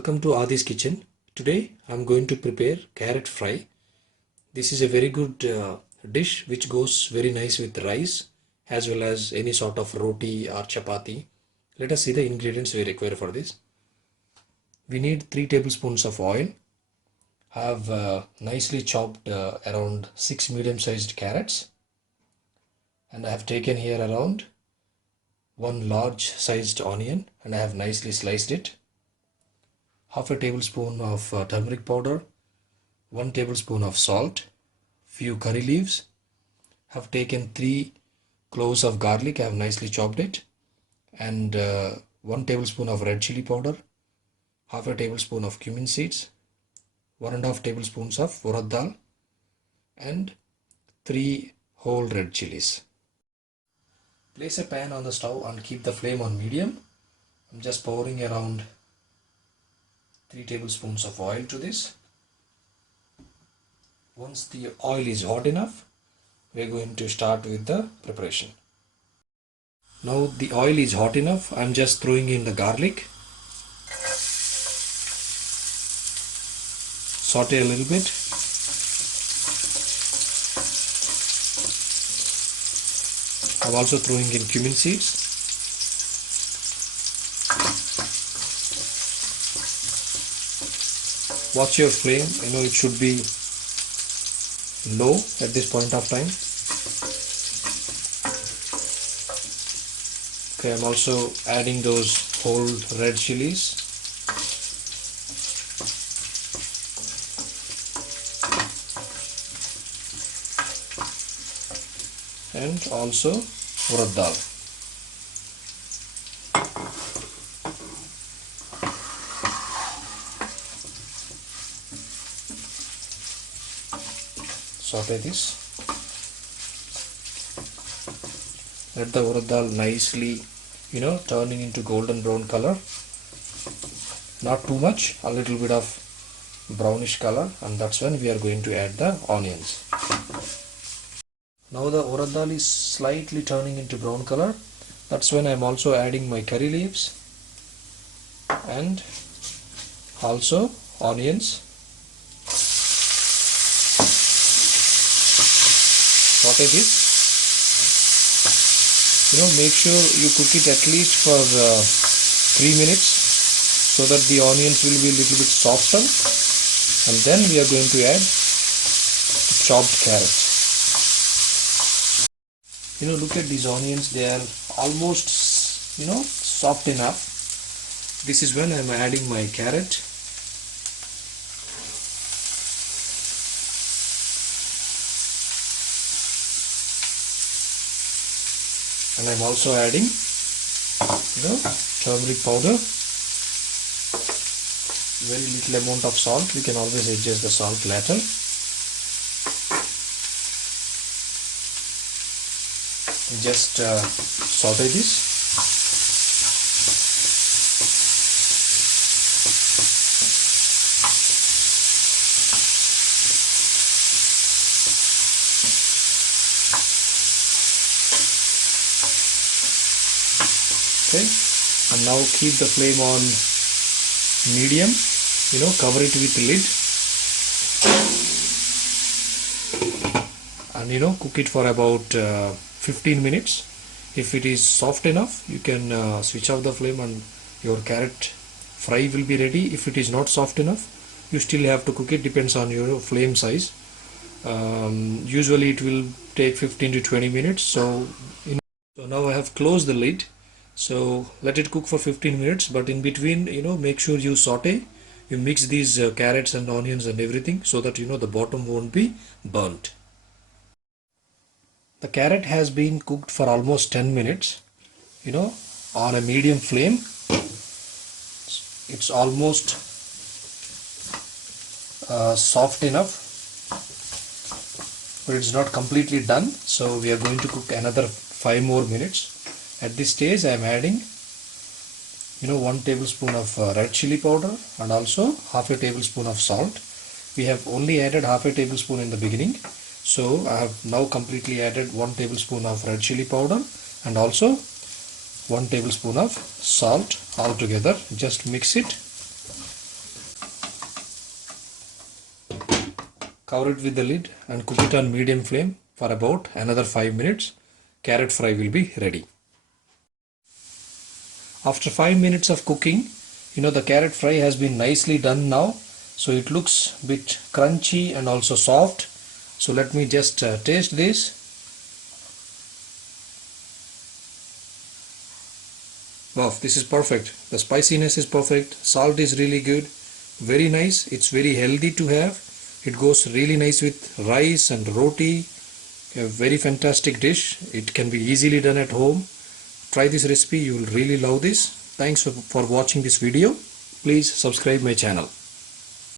Welcome to Adi's kitchen. Today I'm going to prepare carrot fry. This is a very good dish which goes very nice with rice as well as any sort of roti or chapati. Let us see the ingredients we require for this. We need 3 tablespoons of oil. I have nicely chopped around 6 medium-sized carrots, and I have taken here around 1 large-sized onion and I have nicely sliced it. Half a tablespoon of turmeric powder, 1 tablespoon of salt, few curry leaves. Have taken 3 cloves of garlic. I have nicely chopped it, and 1 tablespoon of red chilli powder, half a tablespoon of cumin seeds, 1.5 tablespoons of urad dal, and 3 whole red chillies. Place a pan on the stove and keep the flame on medium. I'm just pouring around 3 tablespoons of oil to this. Once the oil is hot enough, we are going to start with the preparation. Now the oil is hot enough. I'm just throwing in the garlic. Saute a little bit. I'm also throwing in cumin seeds. Watch your flame, it should be low at this point of time. Okay, I'm also adding those whole red chilies. And also urad dal. Saute this. Let the urad dal nicely, turning into golden brown color. Not too much, a little bit of brownish color, and that's when we are going to add the onions. Now the urad dal is slightly turning into brown color. That's when I'm also adding my curry leaves and also onions. Saute this. Make sure you cook it at least for 3 minutes so that the onions will be a little bit softer, and then we are going to add the chopped carrots. Look at these onions, they are almost soft enough. This is when I'm adding my carrot. And I'm also adding turmeric powder, very little amount of salt. We can always adjust the salt later. Just saute this. Okay, and now keep the flame on medium, cover it with the lid, and cook it for about 15 minutes. If it is soft enough, you can switch off the flame and your carrot fry will be ready. If it is not soft enough, you still have to cook it, depends on your flame size. Usually it will take 15 to 20 minutes. So now I have closed the lid. So let it cook for 15 minutes, but in between, make sure you saute, you mix these carrots and onions and everything so that the bottom won't be burnt. The carrot has been cooked for almost 10 minutes, on a medium flame. It's almost soft enough, but it's not completely done. So we are going to cook another 5 more minutes. At this stage, I am adding 1 tablespoon of red chili powder and also half a tablespoon of salt. We have only added half a tablespoon in the beginning. So I have now completely added 1 tablespoon of red chili powder and also 1 tablespoon of salt all together. Just mix it Cover it with the lid and cook it on medium flame for about another 5 minutes. Carrot fry will be ready. After 5 minutes of cooking, the carrot fry has been nicely done now. So it looks a bit crunchy and also soft. So let me just taste this. Wow, this is perfect. The spiciness is perfect. Salt is really good. Very nice. It's very healthy to have. It goes really nice with rice and roti. A very fantastic dish. It can be easily done at home. Try this recipe. You will really love this. Thanks for watching this video. Please subscribe my channel.